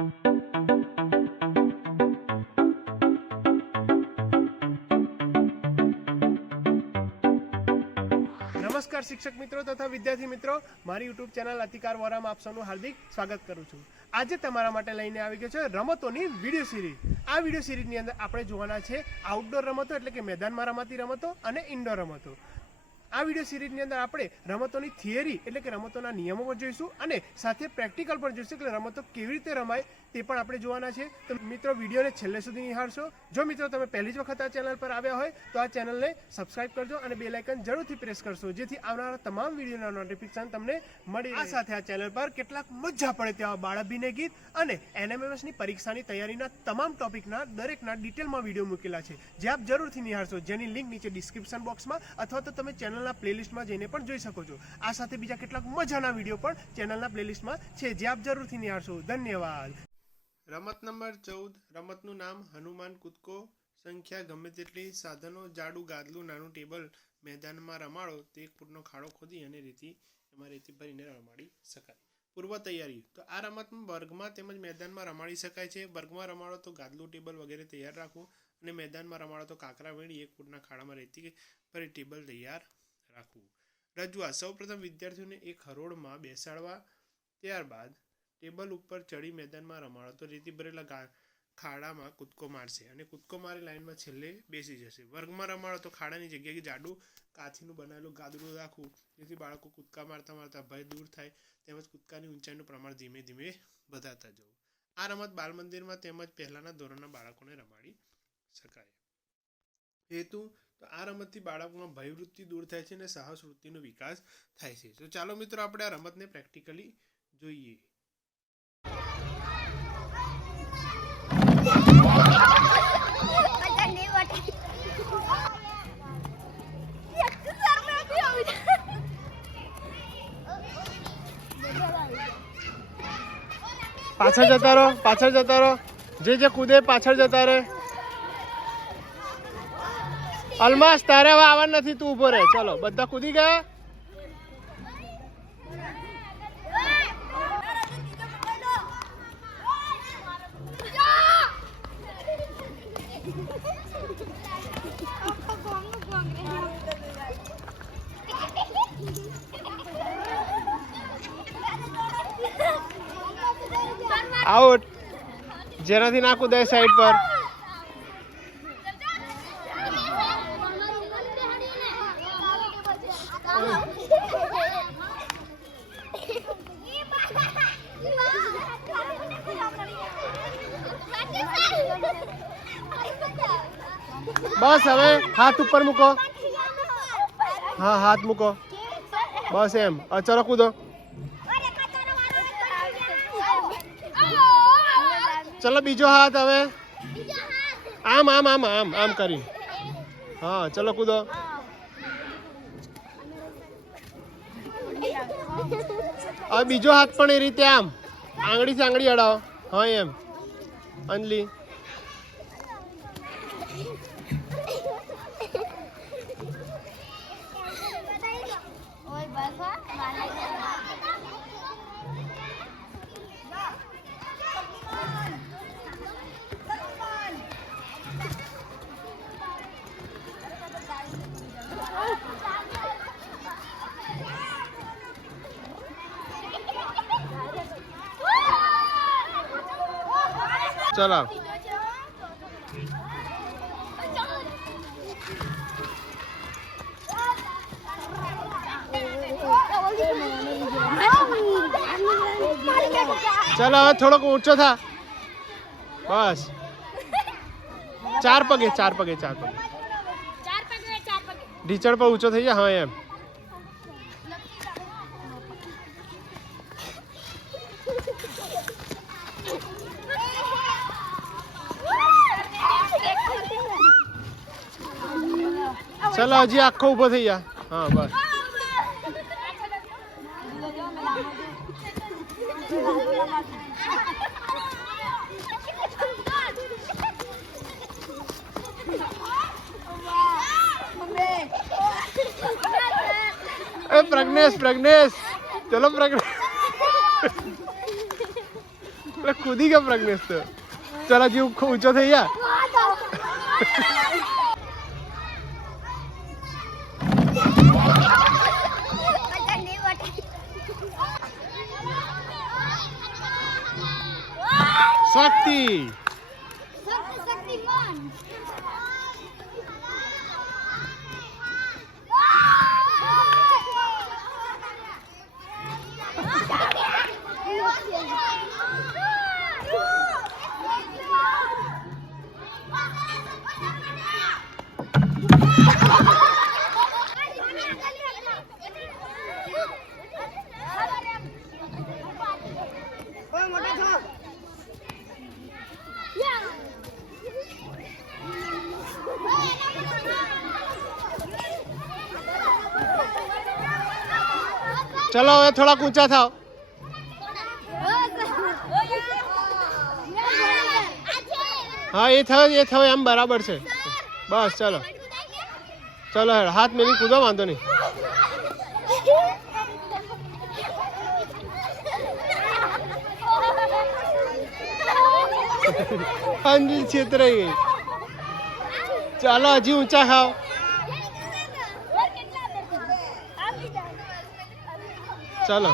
નમસ્કાર શિક્ષક મિત્રો તથા વિદ્યાર્થી મિત્રો, મારી યુટ્યુબ ચેનલ અતિકાર વોરામાં આપ સૌનું હાર્દિક સ્વાગત કરું છું। આજે તમારા માટે લઈને આવી ગયો છે રમતોની વિડીયો સિરીઝ। આ વિડીયો સિરીઝની અંદર આપણે જોવાના છે આઉટડોર રમતો એટલે કે મેદાનમાં રમાતી રમતો અને ઇન્ડોર રમતો। આ વિડીયો સિરીઝની અંદર આપણે રમતોની થિયરી એટલે કે રમતોના નિયમો પણ જોઈશું અને સાથે પ્રેક્ટિકલ પણ જોઈશું કે રમતો કેવી રીતે રમાય તે પણ આપણે જોવાના છે। તો મિત્રો વિડીયોને છેલ્લે સુધી નિહાળશો। જો મિત્રો તમે પહેલી જ વખત આ ચેનલ પર આવ્યા હોય તો આ ચેનલને સબસ્ક્રાઇબ કરજો અને બેલ આઇકન જરૂરથી પ્રેસ કરશો જેથી આવનારા તમામ વિડીયોના નોટિફિકેશન તમને મળી રહે। આ સાથે આ ચેનલ પર કેટલાક મજા પડે તેવા બાળાભિનય ગીત અને એનએમએમએસની પરીક્ષાની તૈયારીના તમામ ટોપિકના દરેકના ડિટેલમાં વિડીયો મૂકેલા છે જે આપ જરૂરથી નિહાળશો, જેની લિંક નીચે ડિસ્ક્રિપ્શન બોક્સમાં અથવા તો તમે ચેનલના પ્લેલિસ્ટમાં જઈને પણ જોઈ શકો છો। આ સાથે બીજા કેટલાક મજાના વિડીયો પણ ચેનલના પ્લેલિસ્ટમાં છે જે આપ જરૂરથી નિહાળશો। ધન્યવાદ। રમત નંબર 14, રમતનું નામ હનુમાન કૂદકો। સંખ્યા ગમે તેટલી, સાધનો જાડું ગાદલું, નાનું ટેબલ, મેદાનમાં રમાડો તે 1 ફૂટનો ખાડો ખોદી અને એમાં રેતી ભરીને રમાડી શકાય। પૂર્વ તૈયારી, તો આ રમતમાં વર્ગમાં તેમજ મેદાનમાં રમાડી શકાય છે। વર્ગમાં રમાડો તો ગાદલું ટેબલ વગેરે તૈયાર રાખવું અને મેદાનમાં રમાડો તો કાંકરા વીણી 1 ફૂટના ખાડામાં રેતી ભરી ટેબલ તૈયાર રાખવું। રજૂઆત, સૌપ્રથમ વિદ્યાર્થીઓને એક હરોળમાં બેસાડવા, ત્યારબાદ ટેબલ ઉપર ચડી મેદાનમાં રમાડો તો રેતી ભરેલા ખાડામાં કૂદકો મારશે અને કૂદકો મારી લાઈનમાં છેલ્લે બેસી જશે। વર્ગમાં રમાડો તો ખાડાની જગ્યાએ જાડું કાચીનું બનાવેલું ગાદલું રાખવું જેથી બાળકો કૂદકા મારતા મારતા ભય દૂર થાય તેમજ કૂદકાની ઊંચાઈનું પ્રમાણ ધીમે ધીમે વધારતા જવું। આ રમત બાલમંદિરમાં તેમજ પહેલાના ધોરણના બાળકોને રમાડી શકાય। હેતુ, તો આ રમતથી બાળકોમાં ભયવૃત્તિ દૂર થાય છે અને સાહસ વૃત્તિનો વિકાસ થાય છે। તો ચાલો મિત્રો આપણે આ રમતને પ્રેક્ટિકલી જોઈએ। પાછળ જતા રહો, પાછળ જતા રહો, જે કૂદે પાછળ જતા રહે। અલ્માસ તારે હવે આવવાનું નથી, તું ઉભો રહે। ચલો બધા કૂદી ગયા। આઉટ, જેનાથી ના કૂદાય સાઈડ પર। બસ હવે હાથ ઉપર મૂકો। હા હાથ મૂકો, બસ એમ। ચલો કૂદો। ચલો બીજો હાથ, હવે આમ આમ આમ આમ આમ કરી। હા ચલો કૂદો। હવે બીજો હાથ પણ એ રીતે આમ આંગળીથી આંગળી અડાવો। હા એમ અંજલિ। ચલો ચલો હવે થોડોક ઊંચો થા। બસ 4 પગે 4 પગે 4 પગે ઢીચણ પર ઊંચો થઈ જાય। હા એમ। ચલો હજી આખો ઊભો થઈ જા। હા બસ। प्रज्ञेश प्रज्ञेश चलो प्रज्ञेश तो कूदी गया प्रज्ञेश तो चला जी ऊंचा थे यार शक्ति चलो હવે થોડા ઊંચા થાઓ હા એ થયો એમ બરાબર છે બસ ચલો ચલો હેડ હાથ મેલી કૂદો વાંધો નહીં અંજલિ છેતરાઈ ગઈ ચાલો હજી ઊંચા ખાઓ चलो